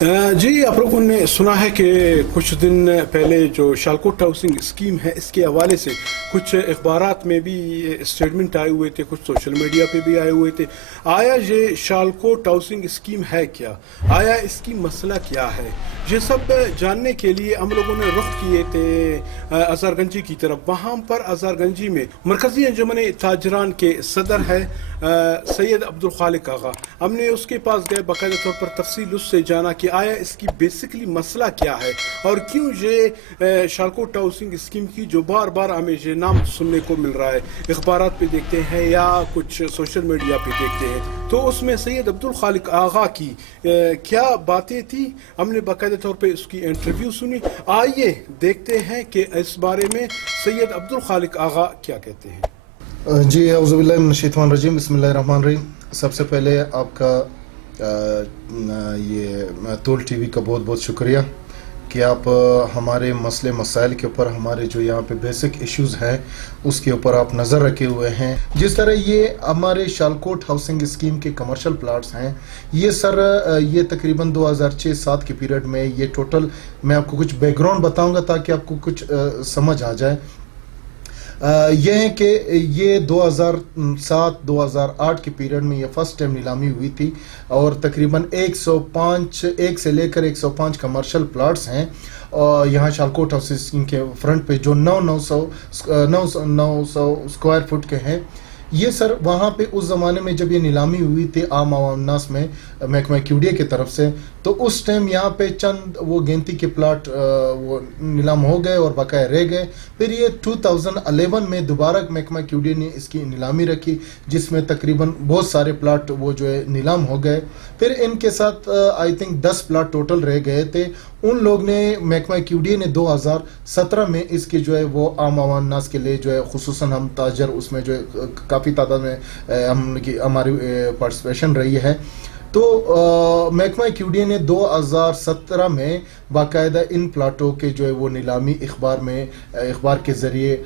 जी, आप लोगों ने सुना है कि कुछ दिन पहले जो शालकोट हाउसिंग स्कीम है इसके हवाले से कुछ अखबारात में भी स्टेटमेंट आए हुए थे, कुछ सोशल मीडिया पे भी आए हुए थे। आया ये शालकोट हाउसिंग स्कीम है क्या, आया इसकी मसला क्या है, ये सब जानने के लिए हम लोगों ने रुख किए थे अजहरगंजी की तरफ। वहाँ पर अजहरगंजी में मरकज़ी अंजुमन ताजरान के सदर है सैयद अब्दुल खालिक आगा। हमने उसके पास गए, बाकायदा तौर पर तफसील उससे जाना कि आया इसकी बेसिकली मसला क्या है और क्यों ये शालकोट हाउसिंग स्कीम की जो बार बार हमें ये नाम सुनने को मिल रहा है, अखबारात पे देखते हैं या कुछ सोशल मीडिया पे देखते हैं। तो उसमें सैयद अब्दुल खालिक आगा की क्या बातें थी, हमने बाकायदा तौर पे उसकी इंटरव्यू सुनी। आइए देखते हैं कि इस बारे में सैयद अब्दुल खालिक आगा क्या कहते हैं। जी औज़ुबिल्लाहि मिनश्शैतानिर्रजीम, बिस्मिल्लाहिर्रहमानिर्रहीम। सबसे पहले आपका ये तोल टीवी का बहुत बहुत शुक्रिया कि आप हमारे मसले मसाइल के ऊपर, हमारे जो यहाँ पे बेसिक इश्यूज़ हैं उसके ऊपर आप नज़र रखे हुए हैं। जिस तरह ये हमारे शालकोट हाउसिंग स्कीम के कमर्शियल प्लाट्स हैं, ये सर ये तकरीबन 2006-07 के पीरियड में ये टोटल, मैं आपको कुछ बैकग्राउंड बताऊंगा ताकि आपको कुछ समझ आ जाए। ये है कि ये 2007-2008 के पीरियड में ये फर्स्ट टाइम नीलामी हुई थी और तकरीबन 1 से लेकर 105 कमर्शियल प्लाट्स हैं और यहाँ शालकोट हाउस स्कीम के फ्रंट पे जो 900 स्क्वायर फुट के हैं। ये सर वहाँ पे उस ज़माने में जब ये नीलामी हुई थी आम आवाम में महकमा क्यूडीए की तरफ से, तो उस टाइम यहाँ पे चंद वो गिनती के प्लाट वो नीलाम हो गए और बकाया रह गए। फिर ये 2011 में दोबारा महकमा क्यूडीए ने इसकी नीलामी रखी जिसमें तकरीबन बहुत सारे प्लाट वो जो है नीलाम हो गए। फिर इनके साथ आई थिंक 10 प्लाट टोटल रह गए थे। उन लोग ने महकमा क्यूडीए ने 2017 में इसकी जो है वो आम आवाम नास के लिए जो है खुसूसन हम ताजर उसमें जो है काफ़ी तादाद में हमारी पार्टिसिपेशन रही है। तो महकमा क्यूडीए ने 2017 में बाकायदा इन प्लाटों के जो है वो नीलामी अखबार के ज़रिए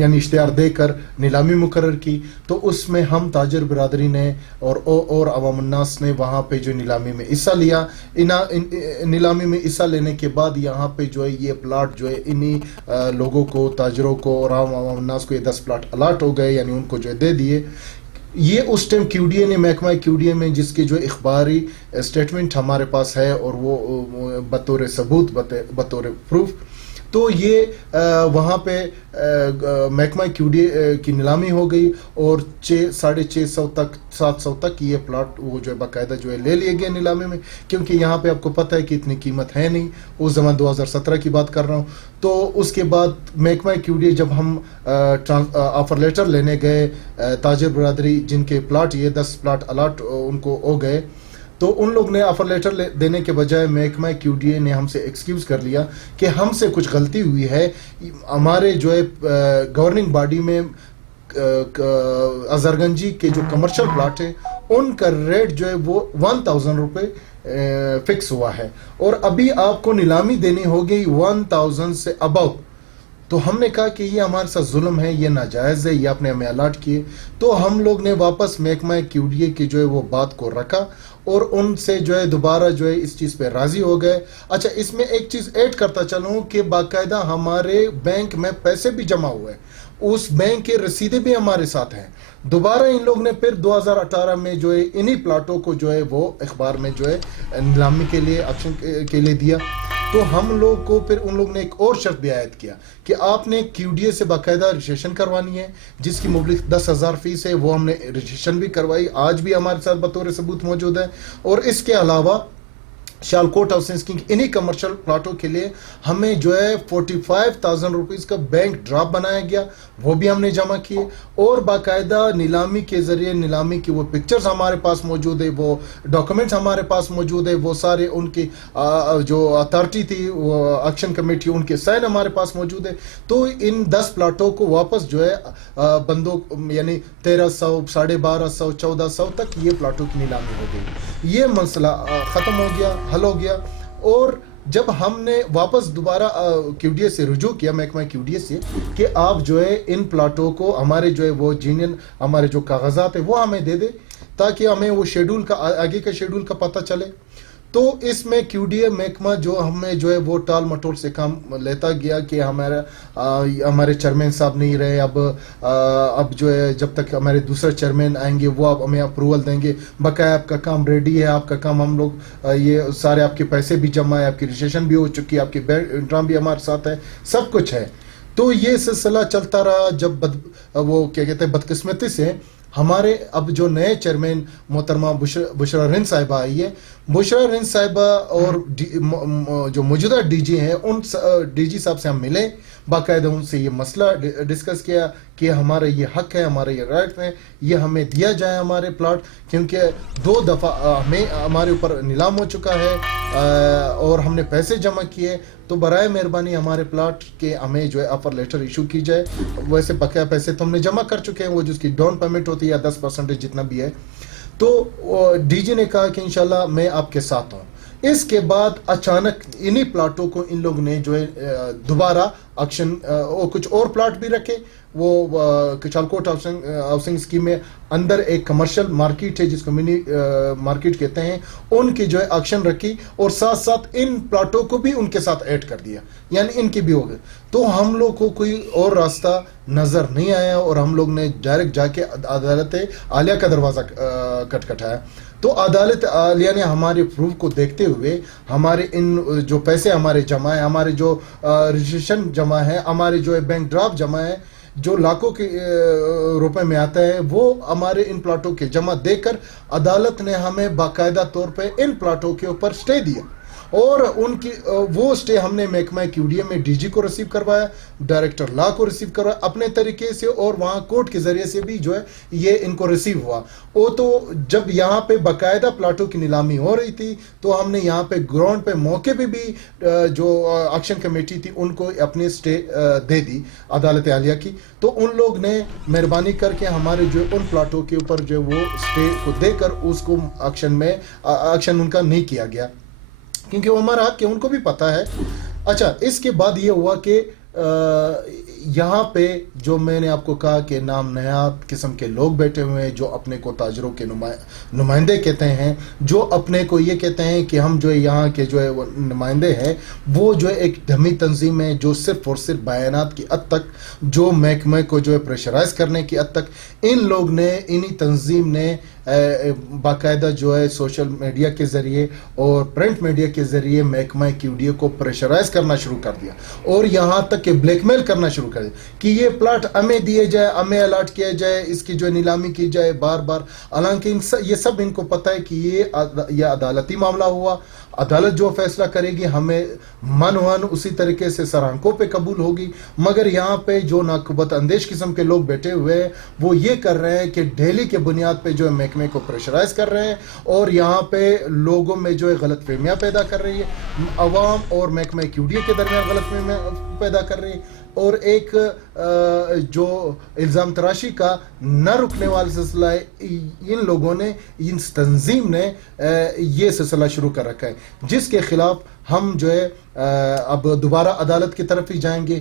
यानी इश्तिहार देकर नीलामी मुकर्रर की। तो उसमें हम ताजर बिरादरी ने और अवाम उन्नास ने वहाँ पे जो नीलामी में हिस्सा लिया। नीलामी में हिस्सा लेने के बाद यहाँ पे जो है ये प्लाट जो है इन्हीं लोगों को, ताजरों को और अवाम उन्नास को ये 10 प्लाट अलाट हो गए, यानी उनको जो है दे दिए। ये उस टाइम क्यूडीए ने, महकमा क्यूडीए में जिसकी जो इखबारी स्टेटमेंट हमारे पास है और वो बतौर सबूत, बतौर प्रूफ, तो ये वहाँ पे महकमा क्यूडीए की नीलामी हो गई और 650 तक 700 तक ये प्लाट वो जो है बाकायदा जो है ले लिए गए नीलामी में, क्योंकि यहाँ पे आपको पता है कि इतनी कीमत है नहीं। उस zaman 2017 की बात कर रहा हूँ। तो उसके बाद महकमा क्यूडीए जब हम ऑफर लेटर लेने गए ताजर बरादरी जिनके प्लाट ये 10 प्लाट अलाट उनको हो गए, तो उन लोग ने ऑफर लेटर देने के बजाय महकमा क्यूडीए ने हमसे एक्सक्यूज़ कर लिया कि हमसे कुछ गलती हुई है। हमारे जो है गवर्निंग बॉडी में अजहरगंजी के जो कमर्शियल प्लाट है उनका रेट जो है वो 1000 रुपये फिक्स हुआ है और अभी आपको नीलामी देनी होगी 1000 से अबव। तो हमने कहा कि ये हमारे साथ जुल्म है, ये नाजायज़ है, ये आपने हमें अलाट किए। तो हम लोग ने वापस महकमा क्यूडीए की जो है वो बात को रखा और उनसे जो है दोबारा जो है इस चीज़ पे राज़ी हो गए। अच्छा, इसमें एक चीज़ ऐड करता चलूँ कि बाकायदा हमारे बैंक में पैसे भी जमा हुए हैं, उस बैंक के रसीदें भी हमारे साथ हैं। दोबारा इन लोग ने फिर 2018 में जो है इन्हीं प्लाटों को जो है वो अखबार में जो है नीलामी के लिए, ऑप्शन के लिए दिया। तो हम लोग को फिर उन लोग ने एक और शर्त भी आयद किया कि आपने क्यूडीए से बाकायदा रजिस्ट्रेशन करवानी है जिसकी मुबलिक 10,000 फीस है। वो हमने रजिस्ट्रेशन भी करवाई, आज भी हमारे साथ बतौर सबूत मौजूद है। और इसके अलावा शालकोट हाउसिंग स्कीम इन्हीं कमर्शियल प्लाटों के लिए हमें जो है 45,000 रुपीज़ का बैंक ड्राफ्ट बनाया गया, वो भी हमने जमा किए। और बाकायदा नीलामी के ज़रिए नीलामी की वो पिक्चर्स हमारे पास मौजूद है, वो डॉक्यूमेंट्स हमारे पास मौजूद है, वो सारे उनकी जो अथॉरिटी थी, वो एक्शन कमेटी, उनके साइन हमारे पास मौजूद है। तो इन 10 प्लाटों को वापस जो है बंदों यानी 1300, 1250, 1400 तक ये प्लाटों की नीलामी हो गई। ये मसला ख़त्म हो गया, हल हो गया। और जब हमने वापस दोबारा क्यूडीए से रुजू किया, महकमा क्यूडीए से, कि आप जो है इन प्लाटों को हमारे जो है वो जीनियन हमारे जो कागजात है वो हमें दे दे ताकि हमें वो शेड्यूल का, आगे का शेड्यूल का पता चले। تو اس میں کیو ڈی اے محکمہ جو ہمیں جو ہے وہ ٹال مٹول سے کام لیتا گیا کہ ہمارے چیئرمین صاحب نہیں رہے، اب جو ہے جب تک ہمارے دوسرے چیئرمین آئیں گے وہ اب ہمیں اپروول دیں گے، بقایا آپ کا کام ریڈی ہے، آپ کا کام ہم لوگ یہ سارے آپ کے پیسے بھی جمع ہے، آپ کی رجسٹریشن بھی ہو چکی ہے، آپ کی بینک ڈرام بھی ہمارے ساتھ ہے، سب کچھ ہے۔ تو یہ سلسلہ چلتا رہا، جب وہ کیا کہتے ہیں بدقسمتی سے ہمارے اب جو نئے چیئرمین محترمہ بشرا رند صاحبہ آئی ہے، بشرا رند صاحبہ اور جو موجودہ ڈی جی ہیں ان ڈی جی صاحب سے ہم ملے، باقاعدہ ان سے یہ مسئلہ ڈسکس کیا کہ ہمارا یہ حق ہے، ہمارا یہ رائٹ ہے، یہ ہمیں دیا جائے ہمارے پلاٹ، کیونکہ 2 دفعہ ہمارے اوپر نیلام ہو چکا ہے اور ہم نے پیسے جمع کیے، تو برائے مہربانی ہمارے پلاٹ کے ہمیں جو ہے آفر لیٹر ایشو کی جائے۔ ویسے بقیہ پیسے تو ہم نے جمع کر چکے ہیں، وہ جس کی ڈاؤن پیمنٹ ہوتی ہے یا 10% جتنا بھی ہے۔ تو ڈی جی نے کہا کہ انشاءاللہ میں آپ کے ساتھ ہوں۔ اس کے بعد اچانک انہی پلاٹوں کو ان لوگ نے جو ہے دوبارہ ایکشن، اور کچھ اور پلاٹ بھی رکھے، وہ چالکوٹ ہاؤسنگ اسکیم میں اندر ایک کمرشل مارکیٹ ہے جس کو منی مارکیٹ کہتے ہیں، ان کی جو ہے ایکشن رکھی، اور ساتھ ساتھ ان پلاٹوں کو بھی ان کے ساتھ ایڈ کر دیا، یعنی ان کی بھی ہو گئے۔ تو ہم لوگ کو کوئی اور راستہ نظر نہیں آیا اور ہم لوگ نے ڈائریکٹ جا کے عدالت عالیہ کا دروازہ کھٹکھٹایا۔ تو عدالت عالیہ نے ہمارے پروف کو دیکھتے ہوئے ہمارے ان جو پیسے ہمارے جمع ہیں، ہمارے جو رجسٹریشن جمع ہے، ہمارے جو بینک ڈرافٹ جمع ہے، جو لاکھوں کے روپے میں آتا ہے، وہ ہمارے ان پلاٹوں کے جمع دے کر عدالت نے ہمیں باقاعدہ طور پہ ان پلاٹوں کے اوپر سٹے دیا، اور ان کی وہ سٹے ہم نے محکمہ کیو ڈی اے میں ڈی جی کو ریسیو کروایا، ڈائریکٹر لا کو ریسیو کروایا اپنے طریقے سے، اور وہاں کورٹ کے ذریعے سے بھی جو ہے یہ ان کو ریسیو ہوا۔ وہ تو جب یہاں پہ باقاعدہ پلاٹوں کی نیلامی ہو رہی تھی تو ہم نے یہاں پہ گراؤنڈ پہ موقع پہ بھی جو ایکشن کمیٹی تھی ان کو اپنی سٹے دے دی عدالت عالیہ کی، تو ان لوگ نے مہربانی کر کے ہمارے جو ان پلاٹوں کے اوپر جو وہ سٹے کو دے کر اس کو ایکشن ان کا نہیں کیا گیا، کیونکہ وہ ہمارا حق ہے، ان کو بھی پتہ ہے۔ اچھا، اس کے بعد یہ ہوا کہ یہاں پہ جو میں نے آپ کو کہا کہ نام نہاد قسم کے لوگ بیٹھے ہوئے ہیں جو اپنے کو تاجروں کے نمائندے کہتے ہیں، جو اپنے کو یہ کہتے ہیں کہ ہم جو ہے یہاں کے جو ہے وہ نمائندے ہیں، وہ جو ہے ایک دھمی تنظیم ہے جو صرف اور صرف بیانات کی حد تک، جو محکمے کو جو ہے پریشرائز کرنے کی حد تک ان لوگ نے، انہی تنظیم نے باقاعدہ جو ہے سوشل میڈیا کے ذریعے اور پرنٹ میڈیا کے ذریعے محکمہ کیو ڈی اے کو پریشرائز کرنا شروع کر دیا، اور یہاں تک کہ بلیک میل کرنا شروع کر دیا کہ یہ پلاٹ ہمیں دیے جائے، ہمیں الاٹ کیا جائے، اس کی جو نیلامی کی جائے بار بار، حالانکہ یہ سب ان کو پتہ ہے کہ یہ عدالتی معاملہ ہوا، عدالت جو فیصلہ کرے گی ہمیں من اسی طریقے سے سرانکوں پہ قبول ہوگی، مگر یہاں پہ جو ناقوبت اندیش قسم کے لوگ بیٹھے ہوئے ہیں وہ یہ کر رہے ہیں کہ ڈیلی کے بنیاد پہ جو ہے محکمے کو پریشرائز کر رہے ہیں، اور یہاں پہ لوگوں میں جو ہے غلط فہمیاں پیدا کر رہی ہے، عوام اور محکمہ کیو ڈی اے کے درمیان غلط فہمیاں پیدا کر رہی ہے، اور ایک جو الزام تراشی کا نہ رکنے والا سلسلہ ہے، ان لوگوں نے، ان تنظیم نے یہ سلسلہ شروع کر رکھا ہے، جس کے خلاف ہم جو ہے اب دوبارہ عدالت کی طرف ہی جائیں گے۔